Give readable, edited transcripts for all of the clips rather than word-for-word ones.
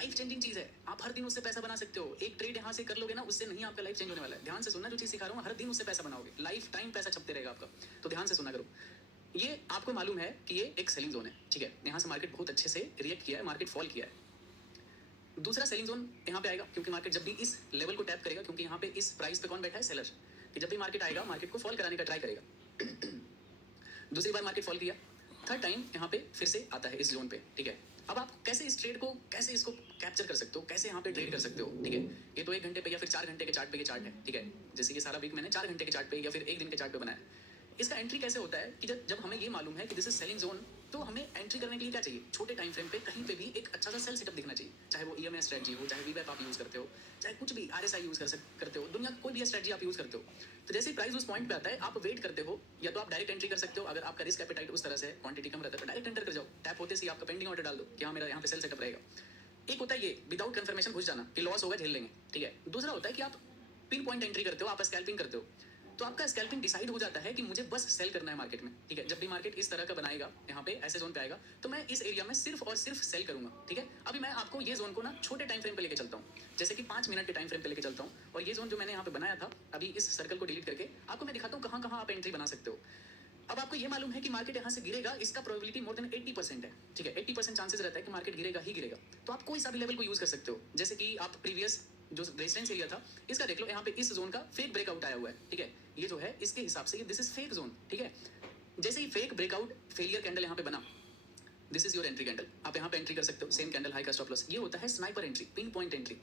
Life changing चीज़ है, आप हर दिन उससे पैसा बना सकते हो। एक ट्रेड यहाँ से कर लोगे ना, उससे नहीं आपका लाइफ चेंज होने वाला है। ध्यान से सुनना, जो चीज़ सिखा रहा हूँ, हर दिन उससे पैसा बनाओगे, लाइफ टाइम पैसा छपते रहेगा आपका। तो ध्यान से सुना करो। ये आपको मालूम है कि ये एक सेलिंग जोन है, ठीक है। यहाँ से मार्केट बहुत अच्छे से रिएक्ट किया है, मार्केट फॉल किया है। दूसरा सेलिंग जोन यहाँ पे आएगा, क्योंकि मार्केट जब भी इस लेवल को टैप करेगा, क्योंकि यहाँ पे इस प्राइस पे कौन बैठा है, सेलर, कि जब भी मार्केट आएगा मार्केट को फॉल कराने का ट्राई करेगा। दूसरी बार मार्केट फॉल किया, थर्ड टाइम यहाँ पे फिर से आता है इस जोन पे, ठीक है। अब आप कैसे इस ट्रेड को, कैसे इसको कैप्चर कर सकते हो, कैसे यहाँ पे ट्रेड कर सकते हो, ठीक है। ये तो 1 घंटे पे या फिर 4 घंटे के चार्ट पे ये चार्ट है, ठीक है। जैसे कि सारा वीक मैंने 4 घंटे के चार्ट पे या फिर 1 दिन के चार्ट पे बनाया। इसका एंट्री कैसे होता है कि जब हमें ये मालूम है कि दिस इज सेलिंग जोन, तो हमें एंट्री करने के लिए क्या चाहिए, छोटे टाइम फ्रेम पे कहीं पे भी एक अच्छा सा सेल सेटअप दिखना चाहिए। चाहे वो ईएमआई स्ट्रेटजी हो, चाहे वीवैप आप यूज़ करते हो, चाहे कुछ भी आरएसआई यूज़ करते हो, दुनिया कोई भी स्ट्रेटजी आप यूज़ करते हो। तो जैसे ही प्राइस उस पॉइंट पे आता है, आप वेट करते हो, या तो आप डायरेक्ट एंट्री कर सकते हो। अगर आपका रिस्क एपेटाइट उस तरह से, क्वांटिटी कम रहता है, तो डायरेक्ट एंटर कर जाओ। टैप होते से आपका पेंडिंग ऑर्डर डाल दो कि हाँ मेरा यहाँ पे सेल सेटअप रहेगा। एक होता है ये विदाउट कंफर्मेशन घुस जाना कि लॉस होगा, झेल लेंगे, ठीक है। दूसरा होता है कि आप पिन पॉइंट एंट्री करते हो, आप स्कैल्पिंग करते हो। तो आपका स्कैल्पिंग डिसाइड हो जाता है कि मुझे बस सेल करना है मार्केट में, ठीक है। जब भी मार्केट इस तरह का बनाएगा, यहाँ पे ऐसे जोन पे आएगा, तो मैं इस एरिया में सिर्फ और सिर्फ सेल करूंगा, ठीक है। अभी मैं आपको ये जोन को ना छोटे टाइम फ्रेम पे लेके चलता हूँ, जैसे कि 5 मिनट के टाइम फ्रेम पे लेके चलता हूँ। और ये जोन जो मैंने यहाँ पे बनाया था, अभी इस सर्कल को डिलीट करके आपको मैं दिखाता हूँ कहाँ कहाँ आप एंट्री बना सकते हो। अब आपको ये मालूम है कि मार्केट यहाँ से गिरेगा, इसका प्रोबेबिलिटी मोर देन 80% है, ठीक है। 80% चांसेस रहता है कि मार्केट गिरेगा ही गिरेगा। तो आप कोई सा भी लेवल को यूज कर सकते हो। जैसे कि आप प्रीवियस जो रेजिस्टेंस एरिया था, इसका देख लो, यहाँ पे इस जोन का फेक ब्रेकआउट आया हुआ है, ठीक है। ये जो है इसके हिसाब से दिस इज फेक जोन, ठीक है। जैसे ही फेक ब्रेकआउट फेलियर कैंडल यहाँ पे बना, this is your entry candle, आप यहाँ पे एंट्री कर सकते हो। सेम कैंडल, हाई का स्टॉप लॉस। ये होता है sniper entry, pin point entry,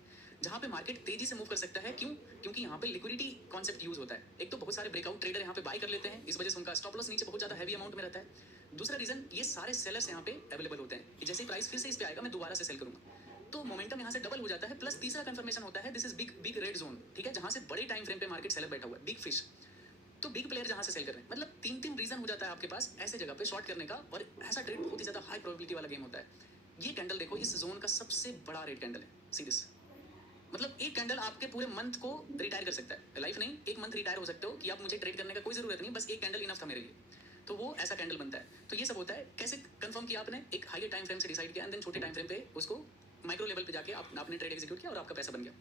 जहाँ पे मार्केट तेजी से मूव कर सकता है। क्यों? क्योंकि यहाँ पे लिक्विडिटी कॉन्सेप्ट यूज होता है। एक तो बहुत सारे ब्रेकआउट ट्रेडर यहाँ पे बाय कर लेते हैं, इस वजह से उनका स्टॉप लॉस नीचे बहुत ज्यादा हैवी अमाउंट में रहता है। दूसरा रीजन, ये सारे सेलर्स यहाँ पे अवेलेबल होते हैं कि जैसे ही प्राइस फिर से इस पे आएगा, मैं दोबारा से सेल करूंगा, तो मोमेंटम यहाँ से डबल हो जाता है। प्लस तीसरा कंफर्मेशन होता है, this is big big red zone, ठीक है, जहाँ से बड़े टाइम फ्रेम पे मार्केट सेलर बैठा हुआ है, बिग फिश। तो बिग प्लेयर जहां से सेल कर रहे हैं, मतलब 3 रीजन हो जाता है आपके पास ऐसे जगह पे शॉर्ट करने का। और ऐसा ट्रेड बहुत ही ज्यादा हाई प्रोबेबिलिटी वाला गेम होता है। ये कैंडल देखो, इस जोन का सबसे बड़ा रेड कैंडल है, सी दिस। मतलब एक कैंडल आपके पूरे मंथ को रिटायर कर सकता है, लाइफ नहीं, एक मंथ रिटायर हो सकते हो कि आप मुझे ट्रेड करने का कोई जरूरत नहीं, बस एक कैंडल इनफ था मेरे लिए। तो वो ऐसा कैंडल बनता है। तो ये सब होता है। कैसे कंफर्म किया आपने, एक हाई टाइम फ्रेम से डिसाइड किया, एंड देन छोटे टाइम फ्रेम पे उसको माइक्रो लेवल पे जाके आपने ट्रेड एग्जीक्यूट किया और आपका पैसा बन गया।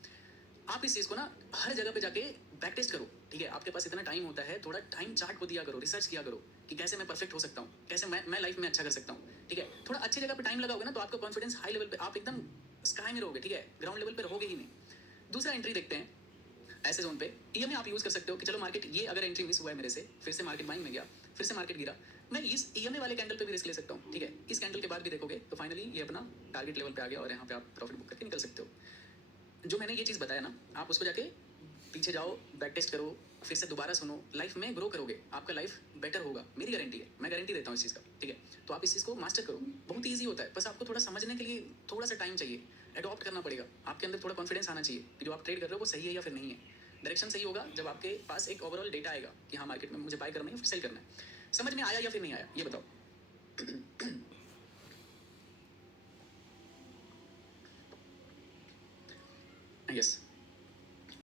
आप इस चीज़ को ना हर जगह पे जाके बैक टेस्ट करो, ठीक है। आपके पास इतना टाइम होता है, थोड़ा टाइम चार्ट को दिया करो, रिसर्च किया करो कि कैसे मैं परफेक्ट हो सकता हूँ, कैसे मैं लाइफ में अच्छा कर सकता हूँ, ठीक है। थोड़ा अच्छी जगह पे टाइम लगाओगे ना, तो आपका कॉन्फिडेंस हाई लेवल पे, आप एकदम स्काई में रहोगे, ठीक है, ग्राउंड लेवल पे रहोगे ही नहीं। दूसरा एंट्री देखते हैं ऐसे जोन पे। ईएमए आप यूज कर सकते हो कि चलो मार्केट ये अगर एंट्री मिस हुआ है मेरे से, फिर से मार्केट बाइंग में गया, फिर से मार्केट गिरा, मैं इस ईएमए वाले कैंडल पे भी रिस्क ले सकता हूँ, ठीक है। इस कैंडल के बाद भी देखोगे तो फाइनली ये अपना टारगेट लेवल पे आ गया और यहाँ पे आप प्रॉफिट बुक करके निकल सकते हो। जो मैंने ये चीज़ बताया ना, आप उसको जाके पीछे जाओ, बैक टेस्ट करो, फिर से दोबारा सुनो, लाइफ में ग्रो करोगे, आपका लाइफ बेटर होगा, मेरी गारंटी है, मैं गारंटी देता हूँ इस चीज़ का, ठीक है। तो आप इस चीज़ को मास्टर करो, बहुत ईजी होता है, बस आपको थोड़ा समझने के लिए थोड़ा सा टाइम चाहिए, एडॉप्ट करना पड़ेगा, आपके अंदर थोड़ा कॉन्फिडेंस आना चाहिए कि जो आप ट्रेड कर रहे हो वो सही है या फिर नहीं है। डायरेक्शन सही होगा जब आपके पास एक ओवरऑल डेटा आएगा कि हाँ मार्केट में मुझे बाय करना है, फिर सेल करना है। समझ में आया या फिर नहीं आया, ये बताओ। यस